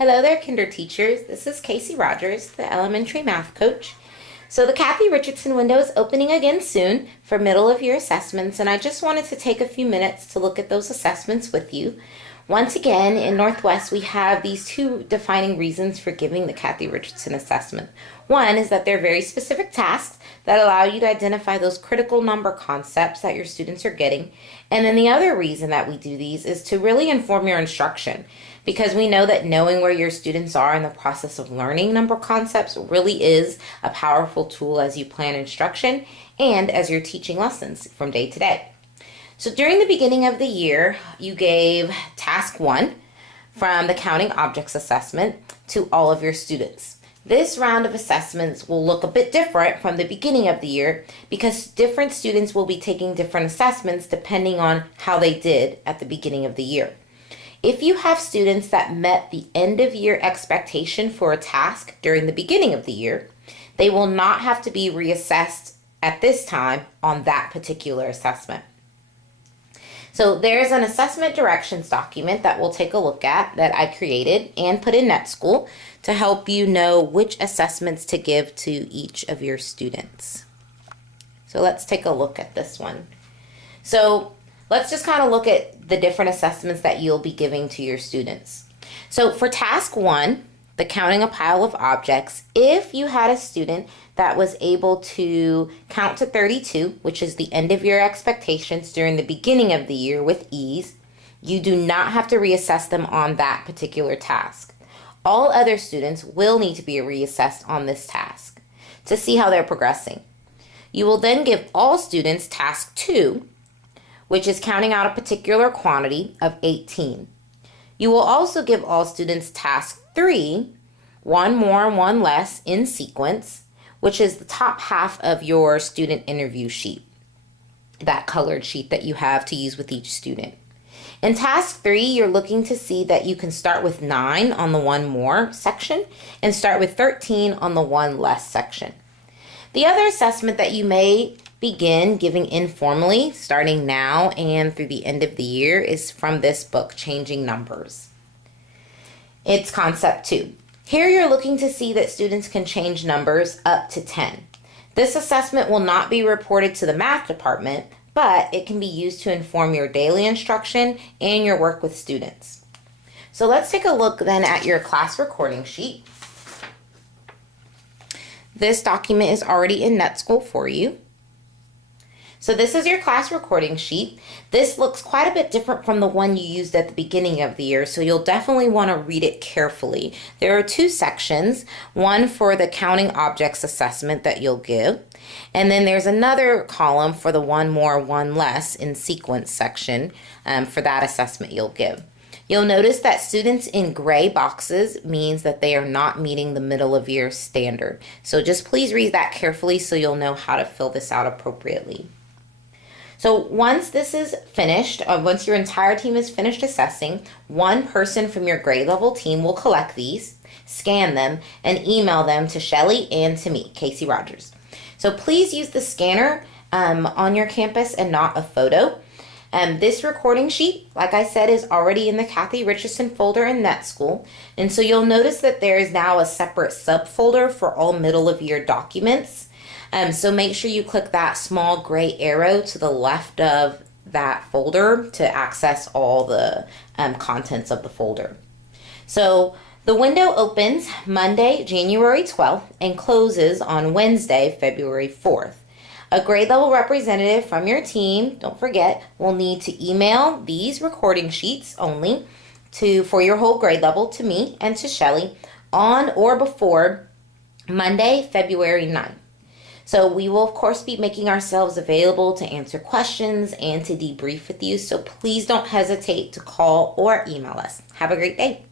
Hello there, kinder teachers. This is Casey Rogers, the elementary math coach. So the Kathy Richardson window is opening again soon for middle of year assessments, and I just wanted to take a few minutes to look at those assessments with you. Once again, in Northwest, we have these two defining reasons for giving the Kathy Richardson assessment. One is that they're very specific tasks that allow you to identify those critical number concepts that your students are getting. And then the other reason that we do these is to really inform your instruction, because we know that knowing where your students are in the process of learning number concepts really is a powerful tool as you plan instruction and as you're teaching lessons from day to day. So during the beginning of the year, you gave task 1 from the counting objects assessment to all of your students. This round of assessments will look a bit different from the beginning of the year because different students will be taking different assessments depending on how they did at the beginning of the year. If you have students that met the end of year expectation for a task during the beginning of the year, they will not have to be reassessed at this time on that particular assessment. So there's an assessment directions document that we'll take a look at that I created and put in NetSchool to help you know which assessments to give to each of your students. So let's take a look at this one. So let's just kind of look at the different assessments that you'll be giving to your students. So for task 1, the counting a pile of objects, if you had a student that was able to count to 32, which is the end of year expectations during the beginning of the year with ease, you do not have to reassess them on that particular task. All other students will need to be reassessed on this task to see how they're progressing. You will then give all students task 2, which is counting out a particular quantity of 18. You will also give all students task 3, one more and one less in sequence, which is the top half of your student interview sheet, that colored sheet that you have to use with each student. In task 3, you're looking to see that you can start with 9 on the one more section and start with 13 on the one less section. The other assessment that you may begin giving informally starting now and through the end of the year is from this book, Changing Numbers. It's concept 2. Here you're looking to see that students can change numbers up to 10. This assessment will not be reported to the math department, but it can be used to inform your daily instruction and your work with students. So let's take a look then at your class recording sheet. This document is already in NetSchool for you. So this is your class recording sheet. This looks quite a bit different from the one you used at the beginning of the year, so you'll definitely want to read it carefully. There are 2 sections, one for the counting objects assessment that you'll give, and then there's another column for the one more, one less in sequence section for that assessment you'll give. You'll notice that students in gray boxes means that they are not meeting the middle of year standard. So just please read that carefully so you'll know how to fill this out appropriately. So once this is finished, once your entire team is finished assessing, one person from your grade level team will collect these, scan them, and email them to Shelly and to me, Casey Rogers. So please use the scanner on your campus and not a photo. This recording sheet, like I said, is already in the Kathy Richardson folder in NetSchool. And so you'll notice that there is now a separate subfolder for all middle of year documents. So make sure you click that small gray arrow to the left of that folder to access all the contents of the folder. So the window opens Monday, January 12th and closes on Wednesday, February 4th. A grade level representative from your team, don't forget, will need to email these recording sheets only for your whole grade level to me and to Shelly on or before Monday, February 9th. So we will, of course, be making ourselves available to answer questions and to debrief with you. So please don't hesitate to call or email us. Have a great day.